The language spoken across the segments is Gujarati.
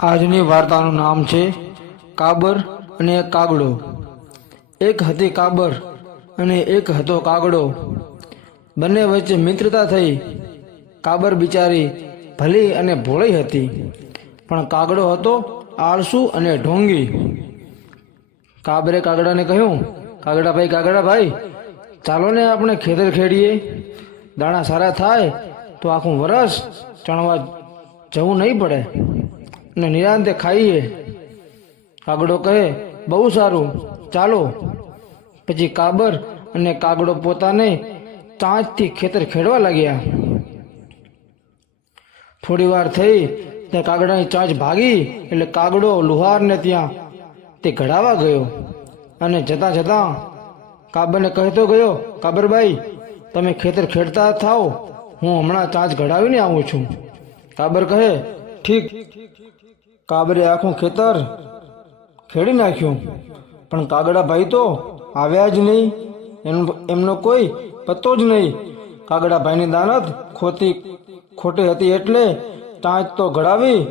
આજની વાર્તાનું નામ છે કાબર અને કાગડો. એક હતી કાબર અને એક હતો કાગડો. બંને વચ્ચે મિત્રતા થઈ. કાબર બિચારી ભલી અને ભોળી હતી, પણ કાગડો હતો આળસુ અને ઢોંગી. કાબરે કાગડાને કહ્યું કાગડાભાઈ કાગડાભાઈ કાગડા ચાલો ને આપણે ખેતર ખેડીએ. દાણા સારા થાય તો આખું વરસ ચણવા જવું નહીં પડે. અને નિરાંતે ખાઈએ. કાગડો કહે, બહુ સારું, ચાલો. પછી કાબર અને કાગડો પોતાને ચાંચથી ખેતર ખેડવા લાગ્યા. થોડી વાર થઈ ત્યાં કાગડાની ચાંચ ભાગી, એટલે કાગડો લુહારને ત્યાં તે ઘડાવા ગયો. અને જતાં જતાં કાબરને કહેતો ગયો, કાબરભાઈ, તમે ખેતર ખેડતા થાઓ. હું હમણાં ચાંચ ઘડાવીને આવું છું. કાબર કહે ઠીક, કાબરે આખું ખેતર ખેડી નાખ્યું. પણ કાગડા ભાઈ તો આવ્યા જ નહીં. એમ- એમનો કોઈ પત્તો જ નહીં. કાગડા ભાઈની દાનત ખોટી ખોટી હતી એટલે ટાંચ તો ઘડાવી,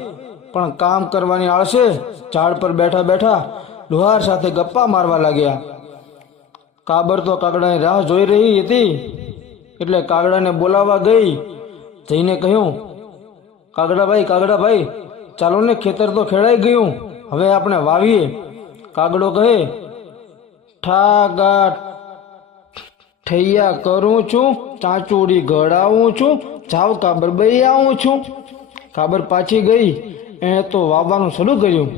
પણ કામ કરવાની આળસે ઝાડ પર બેઠા બેઠા લુહાર સાથે ગપ્પા મારવા લાગ્યા. કાબર તો કાગડાની રાહ જોઈ રહી હતી, એટલે કાગડાને બોલાવવા ગઈ. જઈને કહ્યું કાગડાભાઈ કાગડાભાઈ, ચાલો ને ખેતર તો ખેડાઈ ગયું. હવે આપણે વાવીએ. કાગડો કહે ઠાગા ઠૈયા કરું છું, ચાંચુડી ઘડાવું છું, જાવ કાબર બઈ આવું છું. કાબર પાછી ગઈ. એણે તો વાવવાનું શરૂ કર્યું.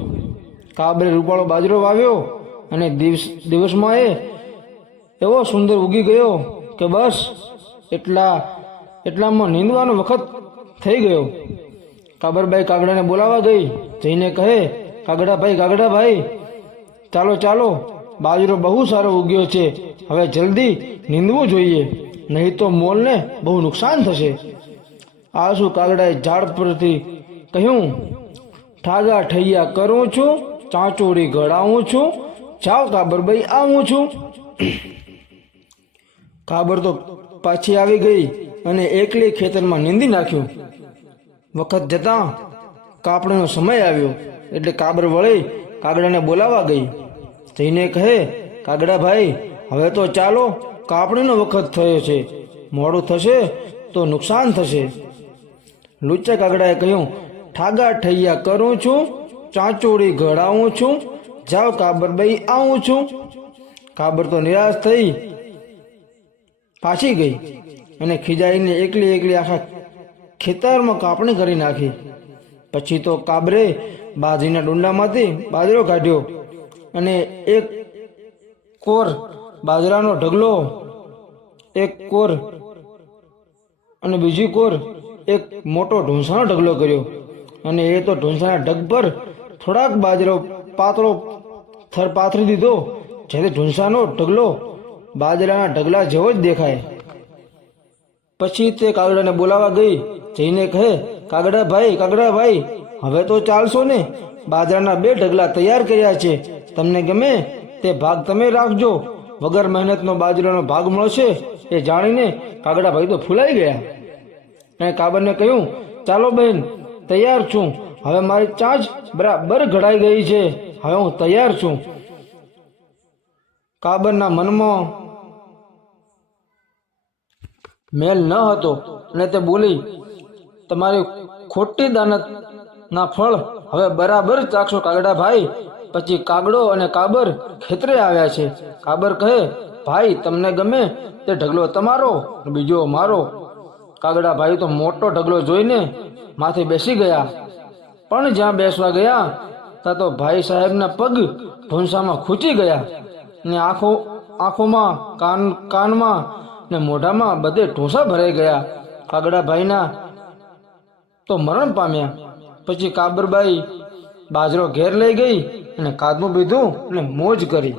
કાબરે રૂપાળો બાજરો વાવ્યો અને દિવસ, દિવસમાં એ એવો સુંદર ઉગી ગયો કે બસ એટલા, એટલામાં નીંદવાનો વખત થઈ ગયો. કાબરબાઈ કાગડાને બોલાવા ગઈ. જઈને કહે કાગડાભાઈ કાગડાભાઈ ચાલો ચાલો. બાજરો બહુ સારો ઉગ્યો છે. હવે જલ્દી નીંદવું જોઈએ. નહીં તો મોલને બહુ નુકસાન થશે. આસુ કાગડાએ ઝાડ પરથી કહ્યું, ઠાગા ઠૈયા કરું છું ચાંચોડી ગળાવું છું. જાઓ કાબરભાઈ, આવું છું. કાબર તો પાછી આવી ગઈ અને એકલી ખેતરમાં નીંદી નાખ્યું. વખત જતાં કાપણીનો સમય આવ્યો. એટલે કાબર વળી કાગડાને બોલાવા ગઈ. જઈને કહે, કાગડા ભાઈ, હવે તો ચાલો, કાપણીનો વખત થયો છે. મોડું થશે તો નુકસાન થશે. લુચ્ચા કાગડાએ કહ્યું, ઠાગા ઠૈયા કરું છું ચાંચોડી ઘડાવું છું જાઓ કાબરભાઈ આવું છું. કાબર તો નિરાશ થઈ પાછી ગઈ અને ખીજાઈને એકલી એકલી આખા ખેતરમાં કાપણી કરી નાખી. પછી તો કાબરે બાજરીના ડુંડામાંથી બાજરો કાઢ્યો અને એક કોર બાજરાનો ઢગલો, એક કોર અને બીજી કોર એક મોટો ઢૂંસાનો ઢગલો કર્યો. અને એ તો ઢૂંસાના ઢગ પર થોડાક બાજરો પાતળો થર પાથરી દીધો, જેથી ઢૂંસાનો ઢગલો બાજરાના ઢગલા જેવો જ દેખાય. પછી તે કાગડાને બોલાવા ગઈ. જઈને કહે, કાગડા ભાઈ કાગડા ભાઈ, હવે તો ચાલશો ને? બાજરાના બે ઢગલા તૈયાર કર્યા છે. તમને ગમે તે ભાગ તમે રાખજો. વગર મહેનતનો બાજરાનો ભાગ મળશે એ જાણીને કાગડા ભાઈ તો ફૂલાઈ ગયા. અને કાબરને કહ્યું, ચાલો બહેન તૈયાર છું. હવે મારી ચાંચ બરાબર ઘડાઈ ગઈ છે. હવે હું તૈયાર છું. કાબરના મનમાં મેલ ન હતો અને તે બોલી તમારી ખોટી દાનત ના ફળ હવે બરાબર ચાખશો કાગડા ભાઈ. પછી કાગડો અને કાબર ખેતરે આવ્યા છે. કાબર કહે, ભાઈ, તમને ગમે તે ઢગલો તમારો બીજો મારો. કાગડા ભાઈ તો મોટો ઢગલો જોઈને માથે બેસી ગયા. પણ જ્યાં બેસવા ગયા, ત્યાં તો ભાઈ સાહેબના પગ ઢોંસામાં ખૂંચી ગયા ને આંખો, આંખોમાં, કાન, કાનમાં ને મોઢામાં બધે ઢોસા ભરાઈ ગયા. કાગડા ભાઈના તો મરણ પામ્યા. પછી કાબરબાઈ બાજરો ઘેર લઈ ગઈ અને કાદમું પીધું અને મોજ કરી.